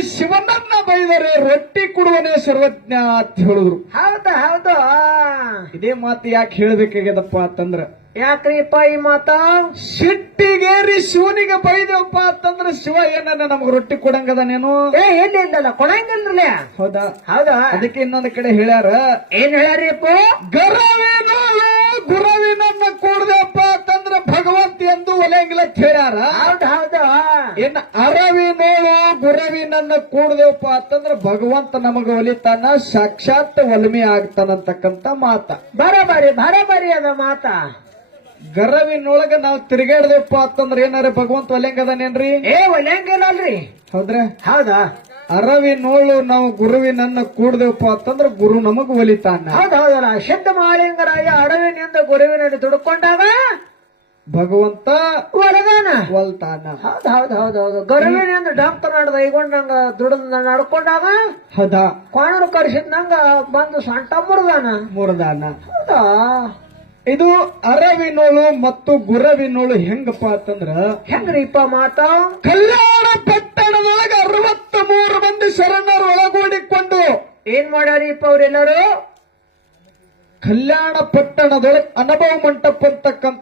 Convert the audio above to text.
ನೋಡಿದರೆ ರೊಟ್ಟಿ ಕೊಡುವನೇ ಸರ್ವಜ್ಞ ಅಂತ ಹೇಳಿದ್ರು. ಹೌದು ಹೌದು. ಇದೇ ಮಾತು ಯಾಕೆ ಹೇಳ್ಬೇಕಾಗ್ಯದಪ್ಪ ಅಂತಂದ್ರ ಯಾಕ್ರಿಪ್ಪ ಈ ಮಾತ? ಸಿಟ್ಟಿಗೇರಿ ಶಿವನಿಗೆ ಬೈದವಪ್ಪ ಅಂತಂದ್ರ ಶಿವ ಏನನ್ನ ನಮ್ಗೆ ರೊಟ್ಟಿ ಕೊಡಂಗದನೇನು? ಏ ಎಲ್ಲಿ ಇಲ್ಲಲ್ಲ ಕೊಡಂಗಿಲ್ರಲ್ಲ ಹೌದಾ? ಹೌದಾ? ಅದಕ್ಕೆ ಇನ್ನೊಂದು ಕಡೆ ಹೇಳ್ಯಾರ ಏನ್ ಹೇಳ್ಯಾರಿಪ್ಪ? ಗರವಿನೋಳು ಎಂದು ಒಲೆಂಗಿಲ್ಲ ಅಂತ ಹೇಳ್ಯಾರ ಹೌದು ಹೌದು. ಇನ್ ಅರವಿನೋಳು ಗುರವಿನನ್ನ ಕೂಡ್ದೇವಪ್ಪ ಅಂತಂದ್ರ ಭಗವಂತ ನಮಗ ಒಲಿತಾನ ಸಾಕ್ಷಾತ್ ಒಲಮಿ ಆಗ್ತಾನಂತಕ್ಕಂತ ಮಾತ. ಬರೋಬರಿ ಬರೋಬರಿ ಅದ ಮಾತ. ಗರವಿನೊಳಗ ನಾವು ತಿರುಗಾಡ್ದೇವಪ್ಪ ಅಂತಂದ್ರ ಏನಾರ ಭಗವಂತ ಒಲೆಂಗದನೇನ್ರಿ ಏ ಒಲೆಂಗನಲ್ರಿ ಹೌದ್ರ? ಹೌದಾ? ಅರವಿನೋಳು ನಾವು ಗುರುವಿನನ್ನ ಕೂಡದೇಪ್ಪ ಅಂತಂದ್ರ ಗುರು ನಮಗ್ ಒಲಿತಾನ. ಹೌದು ಹೌದಲ್ಲ. ಶುದ್ಧ ಮಾಳಿಂಗರಾಯ ಅಡವಿನಿಂದ ಗುರುವಿನಲ್ಲಿ ದುಡ್ಕೊಂಡಾಗ ಭಗವಂತ ಹೊರಗಾನ ಹೌದ್ ಹೌದು ಹೌದು ಹೌದು. ಹೌದು ಅಂದ್ರೆ ಡಾಕ್ಟರ್ ನಡ್ದ ನಂಗ ದುಡ್ದ ನಡ್ಕೊಂಡಾಗ? ಹೌದಾ. ಕಾಣರು ಕರ್ಸಿದ್ ನಂಗ ಬಂದು ಸಂಟ ಮುರ್ದಾನ? ಮುರದಾನ. ಹೌದಾ? ಇದು ಅರವಿನೋಳು ಮತ್ತು ಗುರವಿನೋಳು ಹೆಂಗಪ್ಪ ಅಂತಂದ್ರ ಹೆಂಗ್ರಿಪ್ಪ ಮಾತ? ಕಲ್ಯಾಣ ಪಟ್ಟಣದೊಳಗ ಅರವತ್ತ ಮೂರು ಮಂದಿ ಶರಣರು ಒಳಗೂಡಿಕೊಂಡು ಏನ್ ಮಾಡ್ಯಾರೀಪ ಅವ್ರೆಲ್ಲರೂ? ಕಲ್ಯಾಣ ಪಟ್ಟಣದೊಳಗೆ ಅನುಭವ ಮಂಟಪ ಅಂತಕ್ಕಂತ